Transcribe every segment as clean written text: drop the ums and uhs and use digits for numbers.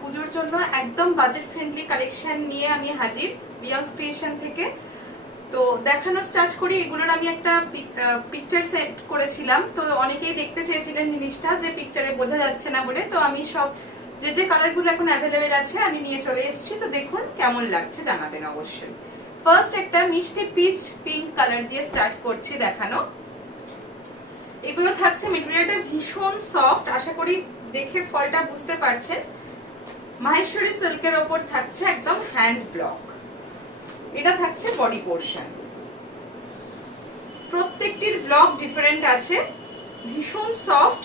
পুজোর জন্য একদম বাজেট ফ্রেন্ডলি কালেকশন নিয়ে আমি হাজির বিয়াস ক্রিয়েশন থেকে। তো দেখানো স্টার্ট করি। এগুলোর আমি একটা পিকচার সেট করেছিলাম, তো অনেকেই দেখতে চেয়েছিলেন জিনিসটা, যে পিকচারে বোঝা যাচ্ছে না বলে। তো আমি সব যে কালারগুলো এখন অ্যাভেলেবেল আছে আমি নিয়ে চলে এসেছি। তো দেখুন কেমন লাগছে জানাবেন অবশ্যই। ফার্স্ট একটা মিষ্টি পিচ পিঙ্ক কালার দিয়ে স্টার্ট করছি দেখানো। এগুলো থাকছে, মেটেরিয়ালটা ভীষণ সফট, আশা করি দেখে ফলটা বুঝতে পারছেন। মাহেশ্বরী সিল্কের ওপর থাকছে একদম হ্যান্ড ব্লক। এটা থাকছে বডি পোর্শন। প্রত্যেকটির ব্লক ডিফারেন্ট আছে, ভীষণ সফট,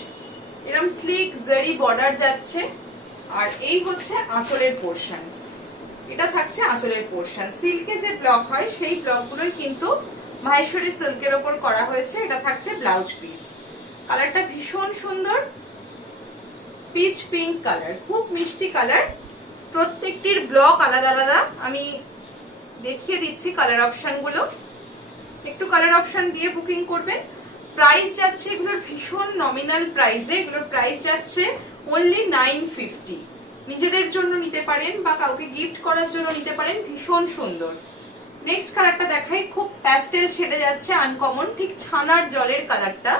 এরকম স্লিক জারি বর্ডার যাচ্ছে। আর এই হচ্ছে আঁচলের পোর্শন। এটা থাকছে আঁচলের পোর্শন। সিল্কে যে ব্লক হয় সেই ব্লকগুলোই কিন্তু মাহেশ্বরী সিল্কের ওপর করা হয়েছে। এটা থাকছে ব্লাউজ পিস। কালারটা ভীষণ সুন্দর, পিচ পিঙ্ক কালার, খুব মিষ্টি কালার। প্রত্যেকটির ব্লক আলাদা আলাদা। আমি দেখিয়ে দিচ্ছি কালার অপশন গুলো। একটু কালার অপশন দিয়ে বুকিং করবেন। প্রাইস যাচ্ছে এগুলোর ভীষণ নমিনাল প্রাইসে। এগুলোর প্রাইস যাচ্ছে অনলি 950। নিজেদের জন্য নিতে পারেন বা কাউকে গিফট করার জন্য নিতে পারেন, ভীষণ সুন্দর। নেক্সট কালারটা দেখাই, খুব প্যাস্টেল শেডে যাচ্ছে, আনকমন, ঠিক ছানার জলের কালারটা,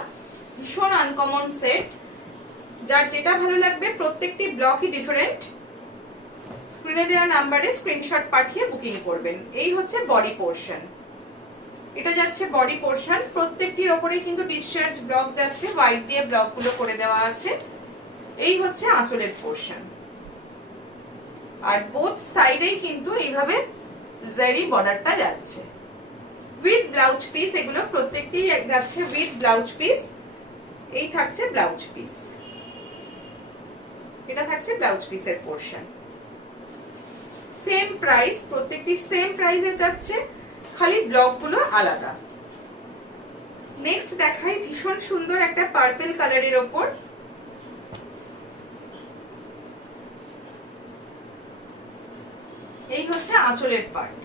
ভীষণ আনকমন সেট। যার যেটা ভালো লাগবে, প্রত্যেকটি ব্লকই ডিফারেন্ট। স্ক্রিনে দেওয়া নাম্বারে স্ক্রিনশট পাঠিয়ে বুকিং করবেন। এই হচ্ছে বডি পোর্শন। এটা যাচ্ছে বডি পোর্শন। প্রত্যেকটির ওপরেই কিন্তু ডিসচার্জ ব্লক যাচ্ছে, হোয়াইট দিয়ে ব্লক গুলো করে দেওয়া আছে। এই হচ্ছে আঁচলের পোর্শন। আর বোথ সাইডেই কিন্তু এইভাবে জারি বর্ডারটা যাচ্ছে উইথ ব্লাউজ পিস। এগুলো প্রত্যেকটি যাচ্ছে উইথ ব্লাউজ পিস। এই থাকছে ব্লাউজ পিস। এটা থাকছে ব্লাউজ পিসের পোর্শন। সেম প্রাইস, প্রত্যেকটি সেম প্রাইসে যাচ্ছে, খালি ব্লক গুলো আলাদা। নেক্সট দেখাই ভীষণ সুন্দর একটা পার্পল কালারের ওপর। এই হচ্ছে আঁচলের পার্ট।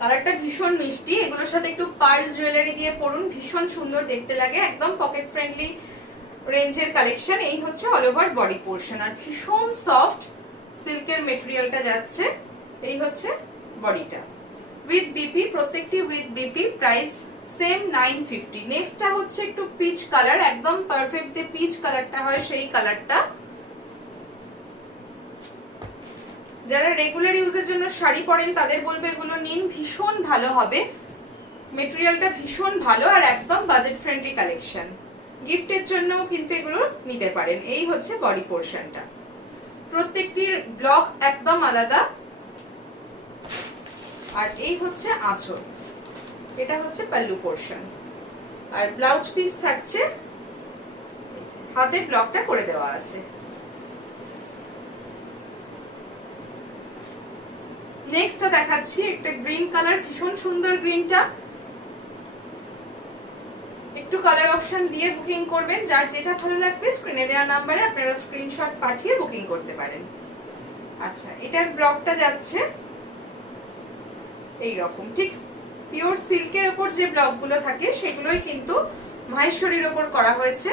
কালারটা ভীষণ মিষ্টি। এগুলোর সাথে একটু পার্ল জুয়েলারি দিয়ে পরুন, ভীষণ সুন্দর দেখতে লাগে। একদম পকেট ফ্রেন্ডলি রেঞ্জের কালেকশন। এই হচ্ছে অল ওভার বডি পোর্শন। আর ভীষণ সফট সিল্কের মেটেরিয়ালটা যাচ্ছে। এই হচ্ছে বডিটা উইথ বিপি, প্রত্যেকটি উইথ বিপি। Price same 950। নেক্সটটা হচ্ছে একটু পিচ কালার, একদম পারফেক্ট যে পিচ কালারটা হয় সেই কালারটা। যারা রেগুলার ইউজের জন্য শাড়ি পরেন তাদের বলবো এগুলো নিন, ভীষণ ভালো হবে। মেটেরিয়ালটা ভীষণ ভালো আর একদম বাজেট ফ্রেন্ডলি কালেকশন। গিফটের জন্যও কিন্তু এগুলো নিতে পারেন। এই হচ্ছে বডি পোর্শনটা। প্রত্যেকটির ব্লক একদম আলাদা। আর এই হচ্ছে আঁচল। এটা হচ্ছে পাল্লু পোর্শন। আর ব্লাউজ পিস থাকছে, হাতে ব্লকটা করে দেওয়া আছে। নেক্সটটা দেখাচ্ছি একটা গ্রিন কালার, ভীষণ সুন্দর গ্রিনটা। একটু কালার অপশন দিয়ে বুকিং করবেন। যার যেটা ভালো লাগবে স্ক্রিনে দেওয়া নাম্বারে আপনারা স্ক্রিনশট পাঠিয়ে বুকিং করতে পারেন। আচ্ছা, এটার ব্লকটা যাচ্ছে এই রকম, ঠিক পিওর সিল্কের ওপর যে ব্লকগুলো থাকে সেগুলোই কিন্তু মাহেশ্বরীর ওপর করা হয়েছে।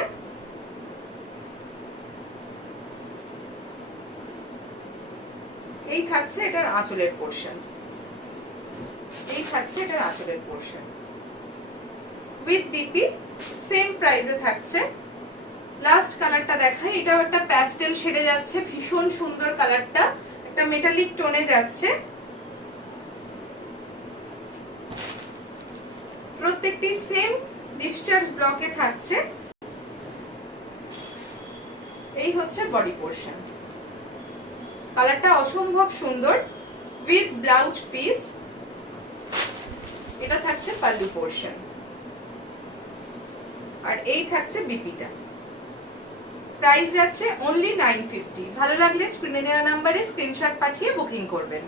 এই থাকছে এটার আঁচলের পোর্শন। এই থাকছে এটার আঁচলের পোর্শন উইথ বিপি। সেম প্রাইসে থাকছে। লাস্ট কালারটা দেখাই। এটাও একটা প্যাস্টেল শেডে যাচ্ছে, ভীষণ সুন্দর কালারটা, একটা মেটালিক টোনে যাচ্ছে। প্রত্যেকটি সেম ডিসচার্জ ব্লকে থাকছে। এই হচ্ছে বডি পোর্শন। কালারটা অসম্ভব সুন্দর উইথ ব্লাউজ পিস। এটা থাকছে পাল্লু পোর্শন। আর এই থাকছে বিপিটা। প্রাইস যাচ্ছে অনলি 950। ভালো লাগলে স্ক্রিনে দেওয়া নাম্বারে স্ক্রিনশট পাঠিয়ে বুকিং করবেন।